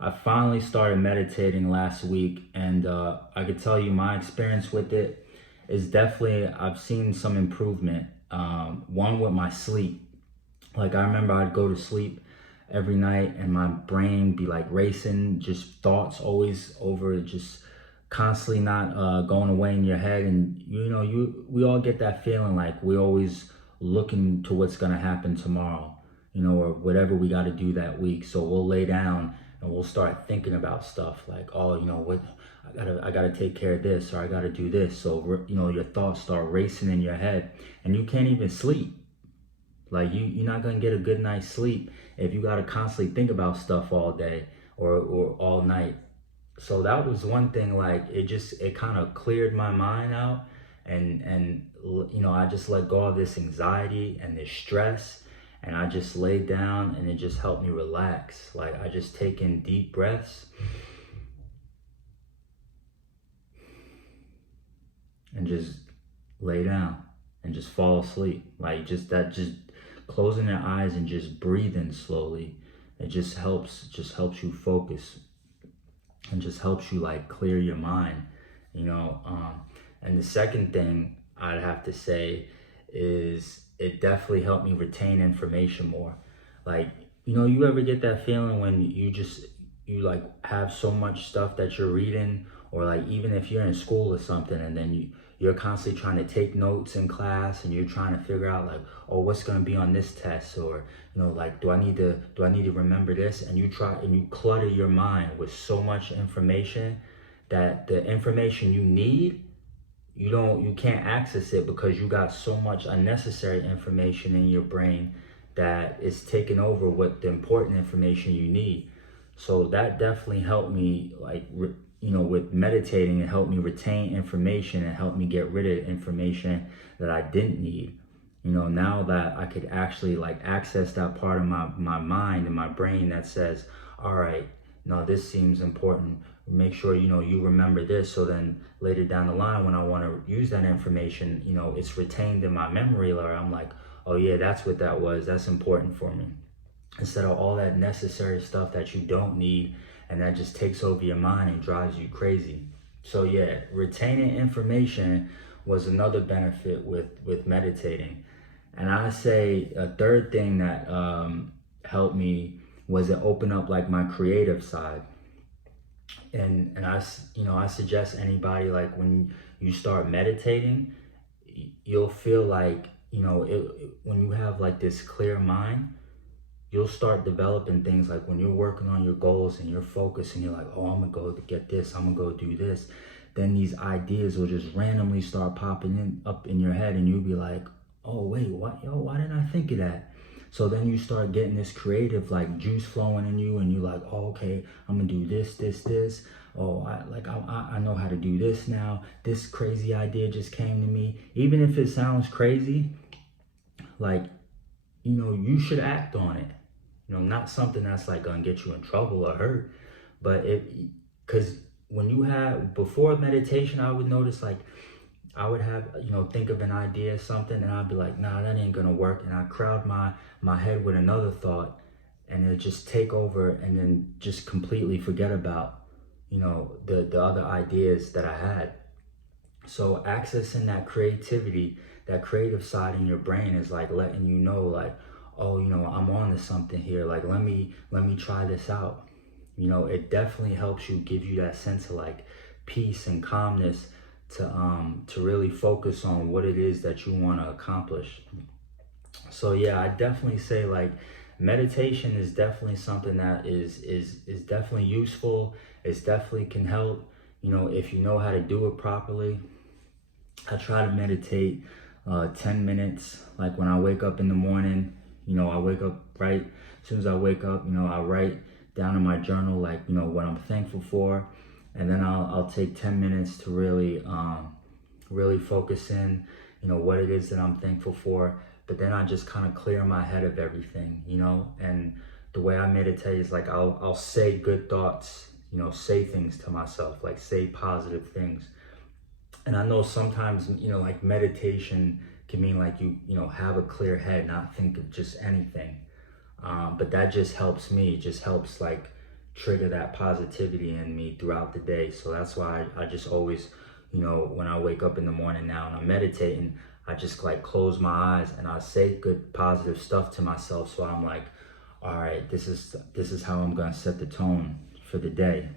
I finally started meditating last week, and I could tell you my experience with it is definitely, I've seen some improvement. One with my sleep. Like, I remember I'd go to sleep every night and my brain be like racing, just thoughts always over, just constantly not going away in your head. And we all get that feeling like we always looking to what's gonna happen tomorrow, or whatever we got to do that week. So we'll lay down and we'll start thinking about stuff like, oh, what I gotta take care of this, or I gotta do this. So your thoughts start racing in your head, and you can't even sleep. Like, you're not gonna get a good night's sleep if you gotta constantly think about stuff all day or all night. So that was one thing. Like, it kind of cleared my mind out, and I just let go of this anxiety and this stress, and I just laid down, and it just helped me relax. Like, I just take in deep breaths and just lay down and just fall asleep. Like, just closing their eyes and just breathing slowly, it just helps you focus, and just helps you like clear your mind. And the second thing I'd have to say is, it definitely helped me retain information more. Like, you ever get that feeling when you like have so much stuff that you're reading, or like even if you're in school or something, and then you're constantly trying to take notes in class, and you're trying to figure out like, oh, what's going to be on this test, or like, do I need to remember this, and you clutter your mind with so much information that the information you need, you can't access it, because you got so much unnecessary information in your brain that is taking over what the important information you need. So that definitely helped me, like, with meditating. It helped me retain information and helped me get rid of information that I didn't need. Now that I could actually like access that part of my mind and my brain that says, all right, no, this seems important. Make sure, you remember this. So then later down the line, when I want to use that information, it's retained in my memory layer. I'm like, oh yeah, that's what that was. That's important for me. Instead of all that necessary stuff that you don't need, and that just takes over your mind and drives you crazy. So yeah, retaining information was another benefit with meditating. And I say a third thing that helped me was it open up like my creative side. And I suggest anybody, like, when you start meditating, you'll feel like, when you have like this clear mind, you'll start developing things. Like, when you're working on your goals and you're focused and you're like, oh, I'm gonna go to get this, I'm gonna go do this, then these ideas will just randomly start popping up in your head, and you'll be like, oh wait, why didn't I think of that? So then you start getting this creative like juice flowing in you, and you're like, oh, okay, I'm gonna do this. Oh, I know how to do this now. This crazy idea just came to me. Even if it sounds crazy, like, you should act on it. Not something that's like gonna get you in trouble or hurt, but because before meditation, I would notice, like, I would have, think of an idea, something, and I'd be like, nah, that ain't gonna work. And I crowd my head with another thought, and it'd just take over, and then just completely forget about, the other ideas that I had. So accessing that creativity, that creative side in your brain is like letting you know, like, oh, I'm on to something here. Like, let me try this out. It definitely helps you, give you that sense of like peace and calmness to really focus on what it is that you want to accomplish. So yeah, I definitely say, like, meditation is definitely something that is definitely useful. It's definitely can help, if you know how to do it properly. I try to meditate 10 minutes. Like, when I wake up in the morning, I wake up right as soon as I wake up, I write down in my journal, like, what I'm thankful for. And then I'll take 10 minutes to really focus in, what it is that I'm thankful for. But then I just kind of clear my head of everything, and the way I meditate is like, I'll say good thoughts, say things to myself, like say positive things. And I know sometimes, like, meditation can mean like you have a clear head, not think of just anything. But that just helps me, just helps like trigger that positivity in me throughout the day. So that's why I just always, you know, when I wake up in the morning now and I'm meditating, I just like close my eyes and I say good positive stuff to myself. So I'm like, all right, this is how I'm gonna set the tone for the day.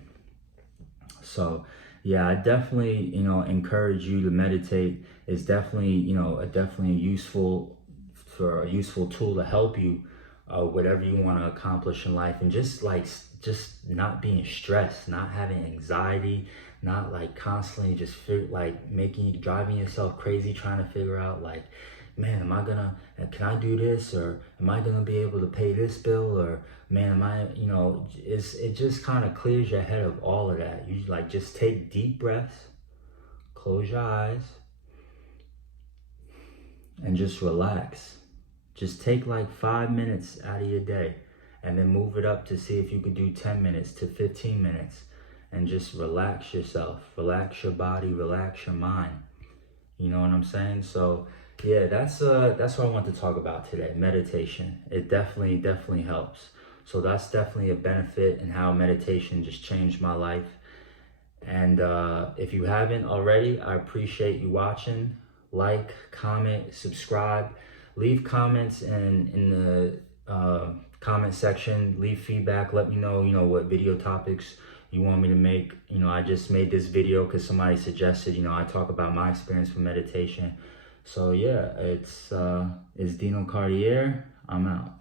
So yeah, I definitely, you know, encourage you to meditate. It's definitely, you know, definitely a useful tool to help you whatever you want to accomplish in life, and just not being stressed, not having anxiety, not like constantly just driving yourself crazy trying to figure out like, man, can I do this, or am I gonna be able to pay this bill, or man, am I, you know, it just kind of clears your head of all of that. You like just take deep breaths, close your eyes, and just relax. Just take like 5 minutes out of your day and then move it up to see if you could do 10 minutes to 15 minutes, and just relax yourself, relax your body, relax your mind. You know what I'm saying? So yeah, that's what I want to talk about today, meditation. It definitely helps. So that's definitely a benefit in how meditation just changed my life. And if you haven't already, I appreciate you watching. Like, comment, subscribe, leave comments in the comment section, leave feedback, let me know, you know, what video topics you want me to make. You know, I just made this video because somebody suggested, you know, I talk about my experience with meditation. So yeah, it's Dino Cartier. I'm out.